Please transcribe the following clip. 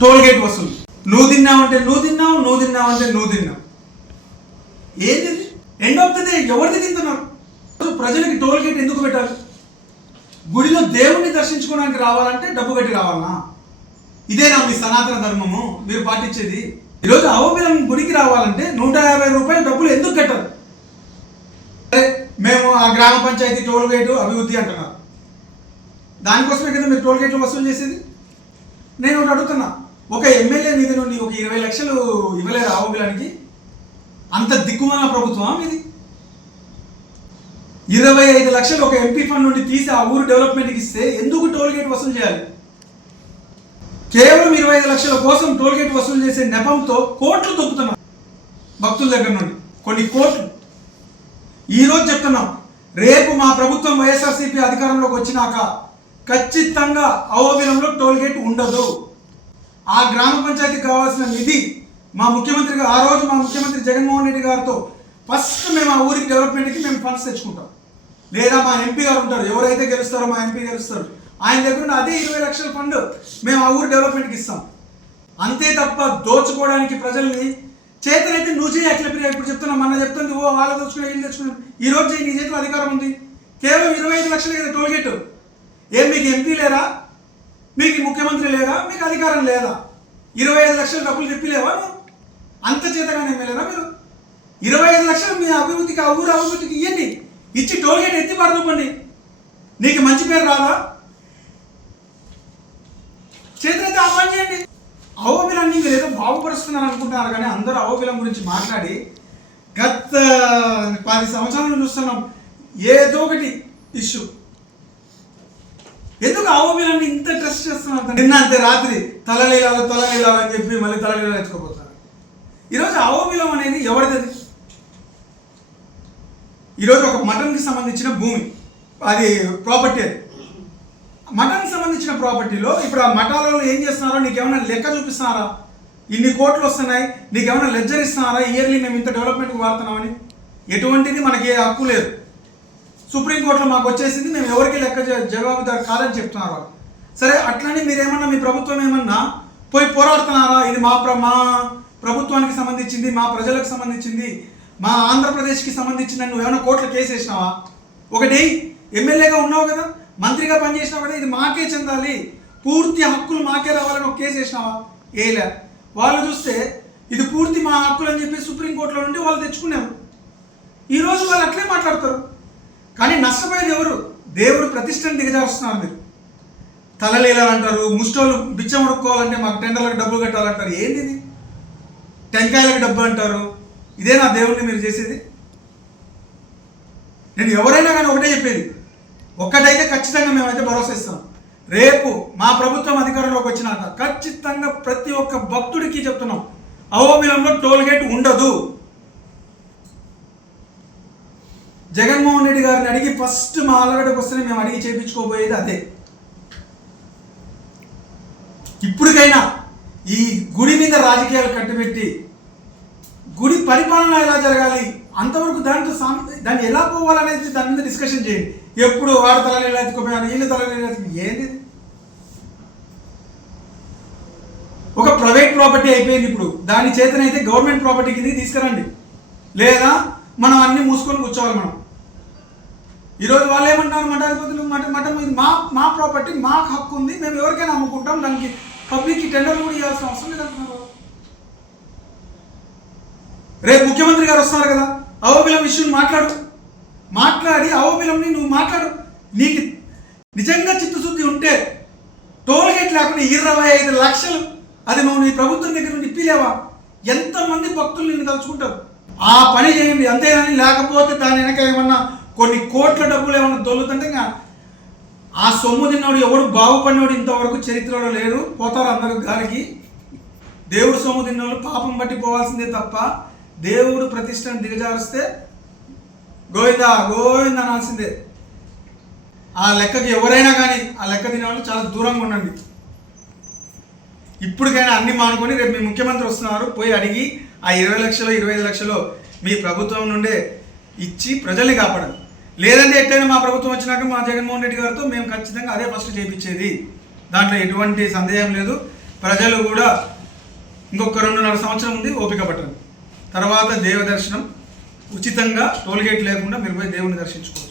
Toll gate వసూలు. నువ్వు తిన్నావంటే నువ్వు తిన్నావు, నువ్వు తిన్నావంటే నువ్వు తిన్నావు. ఏంటి ఎండ్ ఆఫ్ ద డే ఎవరిది తింటున్నారు? ప్రజలకి టోల్ గేట్ ఎందుకు పెట్టాలి? గుడిలో దేవుణ్ణి దర్శించుకోవడానికి రావాలంటే డబ్బు కట్టి రావాలనా? ఇదేనా మీ సనాతన ధర్మము మీరు పాటించేది? ఈరోజు అవబిలం గుడికి రావాలంటే 150 రూపాయలు డబ్బులు ఎందుకు కట్టారు? మేము ఆ గ్రామ పంచాయతీ టోల్ గేటు అభివృద్ధి అంటున్నారు. దానికోసమే కదా మీరు టోల్ గేట్లు వసూలు చేసేది. నేను ఒకటి అడుగుతున్నా, ఒక ఎమ్మెల్యే నిధి నుండి ఒక 20 లక్షలు ఇవ్వలేరు అవబిలానికి? అంత దిక్కుమాల ప్రభుత్వం మీది. 25 లక్షలు ఒక ఎంపీ ఫండ్ నుండి తీసి ఆ ఊరు డెవలప్మెంట్కి ఇస్తే ఎందుకు టోల్ గేట్ వసూలు చేయాలి? కేవలం 25 లక్షల కోసం టోల్ గేట్ వసూలు చేసే నెపంతో కోట్లు తొక్కుతున్నాం భక్తుల దగ్గర నుండి, కొన్ని కోట్లు. ఈరోజు చెప్తున్నాం, రేపు మా ప్రభుత్వం వైఎస్ఆర్సీపీ అధికారంలోకి వచ్చినాక ఖచ్చితంగా అవబిలంలో టోల్ గేట్ ఉండదు. ఆ గ్రామ పంచాయతీకి కావాల్సిన నిధి మా ముఖ్యమంత్రి ఆ రోజు మా ముఖ్యమంత్రి జగన్మోహన్ రెడ్డి గారితో ఫస్ట్ మేము ఆ ఊరికి డెవలప్మెంట్కి మేము ఫండ్స్ తెచ్చుకుంటాం. లేదా మా ఎంపీ గారు ఉంటారు, ఎవరైతే గెలుస్తారో మా ఎంపీ గెలుస్తారు, ఆయన దగ్గర ఉన్న అదే 20 లక్షల ఫండ్ మేము ఆ ఊరు డెవలప్మెంట్కి ఇస్తాం. అంతే తప్ప దోచుకోవడానికి ప్రజల్ని చేతనైతే నువ్వు చేయి. అట్లా ఇప్పుడు చెప్తున్నా, మన చెప్తుంది ఓ వాళ్ళు దోచుకుని వీళ్ళు తెచ్చుకున్నాం. ఈ రోజు నీ చేతిలో అధికారం ఉంది, కేవలం 25 లక్షలు కదా టోల్ గేట్. ఏం మీకు ఎంపీ లేరా? మీకు ముఖ్యమంత్రి లేరా? మీకు అధికారం లేదా? 25 లక్షల డబ్బులు తెప్పిలేవా? అంత చేతగానే ఎమ్మెల్యేనా మీరు? 25 లక్షలు మీ అభివృద్ధికి, ఆ ఊరు అభివృద్ధికి ఇవ్వండి, ఇచ్చి టోల్ గేట్ ఎత్తి పడదూపండి. నీకు మంచి పేరు రాదా? చేతులైతే ఆ పని చేయండి. అవబిలాన్ని మీరు ఏదో బాగుపరుస్తున్నారు అనుకుంటున్నారు, కానీ అందరూ అవబిలం గురించి మాట్లాడి గత 10 సంవత్సరాల చూస్తున్నాం ఏదో ఒకటి ఇష్యూ. ఎందుకు అవబిలాన్ని ఇంత ట్రస్ట్ చేస్తున్నారు? నిన్న అంతే రాత్రి తలలీలాలు అని చెప్పి మళ్ళీ తలలీలాలు ఎత్తుకోపోతారు. ఈరోజు అవబిలం అనేది ఎవరిది? ఈరోజు ఒక మటన్కి సంబంధించిన భూమి, అది ప్రాపర్టీ. అది మటన్కి సంబంధించిన ప్రాపర్టీలో ఇప్పుడు ఆ మఠాలలో ఏం చేస్తున్నారో నీకేమైనా లెక్క చూపిస్తున్నారా? ఇన్ని కోట్లు వస్తున్నాయి, నీకేమైనా లెడ్జర్ ఇస్తున్నారా? ఇయర్లీ మేము ఇంత డెవలప్మెంట్కి వాడుతున్నామని ఎటువంటిది మనకి ఏ హక్కు లేదు. సుప్రీంకోర్టులో మాకు వచ్చేసింది, మేము ఎవరికి లెక్క జవాబుదారు కాదని చెప్తున్నారు వాళ్ళు. సరే, అట్లనే మీరేమన్నా మీ ప్రభుత్వం ఏమన్నా పోయి పోరాడుతున్నారా? ఇది మా ప్రభుత్వానికి సంబంధించింది, మా ప్రజలకు సంబంధించింది, మా ఆంధ్రప్రదేశ్కి సంబంధించింది అని నువ్వేమైనా కోర్టులో కేసు వేసినావా? ఒకటి ఎమ్మెల్యేగా ఉన్నావు కదా, మంత్రిగా పనిచేసినావు కదా, ఇది మాకే చెందాలి, పూర్తి హక్కులు మాకే రావాలని ఒక కేసు వేసినావా? ఏలే. వాళ్ళు చూస్తే ఇది పూర్తి మా హక్కులు అని చెప్పి సుప్రీంకోర్టులో నుండి వాళ్ళు తెచ్చుకున్నారు. ఈరోజు వాళ్ళు అట్లే మాట్లాడతారు. కానీ నష్టపోయేది ఎవరు? దేవుడు ప్రతిష్టను దిగజారుస్తున్నారు. మీరు తలలీలాలు అంటారు, ముష్టోళ్ళు బిచ్చం ఉడుక్కోవాలంటే మాకు టెండర్లకు డబ్బులు కట్టాలంటారు. ఏంది ఇది? టెంకాయలకు డబ్బు అంటారు. ఇదేనా దేవుడిని మీరు చేసేది? నేను ఎవరైనా కానీ ఒకటే చెప్పేది, ఒక్కటైతే ఖచ్చితంగా మేమైతే భరోసా ఇస్తాం. రేపు మా ప్రభుత్వం అధికారంలోకి వచ్చినాక ఖచ్చితంగా ప్రతి ఒక్క భక్తుడికి చెప్తున్నాం, అవబిలంలో టోల్ గేట్ ఉండదు. జగన్మోహన్ రెడ్డి గారిని అడిగి ఫస్ట్ మా ఆలగడకు వస్తేనే మేము అడిగి చేయించుకోబోయేది అదే. ఇప్పటికైనా ఈ గుడి మీద రాజకీయాలు కట్టుబెట్టి గుడి పరిపాలన ఎలా జరగాలి, అంతవరకు దాన్ని ఎలా పోవాలనేది దాని మీద డిస్కషన్ చేయండి. ఎప్పుడు వాడు తలనీళ్ళు ఎత్తుకోపోయాను, వీళ్ళు తలనీళ్ళు ఎత్తుకు ఏంది? ఒక ప్రైవేట్ ప్రాపర్టీ అయిపోయింది. ఇప్పుడు దాని చేతనైతే గవర్నమెంట్ ప్రాపర్టీ కింద తీసుకురండి, లేదా మనం అన్ని మూసుకొని కూర్చోవాలి. మనం ఈరోజు వాళ్ళు ఏమంటున్నారు, మఠాధిపతులు మఠం ఇది మా ప్రాపర్టీ, మాకు హక్కు ఉంది, మేము ఎవరికైనా అమ్ముకుంటాం, దానికి పబ్లిక్కి టెండర్లు కూడా ఇవ్వాల్సిన అవసరం లేదంటున్నారు. రేపు ముఖ్యమంత్రి గారు వస్తున్నారు కదా, అవబిలం ఇష్యూని మాట్లాడి అవబిలంని నువ్వు మాట్లాడు. నీకు నిజంగా చిత్తశుద్ధి ఉంటే టోల్ గేట్ లేకుండా 25 లక్షలు అది నువ్వు నీ ప్రభుత్వం దగ్గర నుండి ఇప్పిలేవా? ఎంతమంది భక్తులు నిన్ను తలుచుకుంటారు? ఆ పని చేయండి, అంతేగాని లేకపోతే దాని వెనక ఏమన్నా కొన్ని కోట్ల డబ్బులు ఏమన్నా దొల్లుతుంటే ఆ సొమ్ము తిన్నోడు ఎవడు బాగుపడినోడు ఇంతవరకు చరిత్రలో లేరు. పోతారు అందరూ గారికి. దేవుడు సొమ్ము తిన్నోళ్ళు పాపం బట్టి పోవాల్సిందే తప్ప దేవుడు ప్రతిష్టను దిగజారిస్తే గోవిందా గోవింద అనాల్సిందే. ఆ లెక్కకి ఎవరైనా కానీ ఆ లెక్క తినేవాళ్ళు చాలా దూరంగా ఉండండి. ఇప్పటికైనా అన్ని మానుకొని రేపు మీ ముఖ్యమంత్రి వస్తున్నారు, పోయి అడిగి ఆ 20 లక్షలు 25 లక్షలు మీ ప్రభుత్వం నుండే ఇచ్చి ప్రజల్ని కాపాడండి. లేదంటే ఎట్లయినా మా ప్రభుత్వం వచ్చినాక మా జగన్మోహన్ రెడ్డి గారితో మేము ఖచ్చితంగా అదే ఫస్ట్ చేయించేది, దాంట్లో ఎటువంటి సందేహం లేదు. ప్రజలు కూడా ఇంకొక 2.5 సంవత్సరం ఉంది, ఓపిక పట్టండి. తర్వాత దేవ దర్శనం ఉచితంగా, టోల్గేట్ లేకుండా మీరు పోయి దేవుని దర్శించుకోవచ్చు.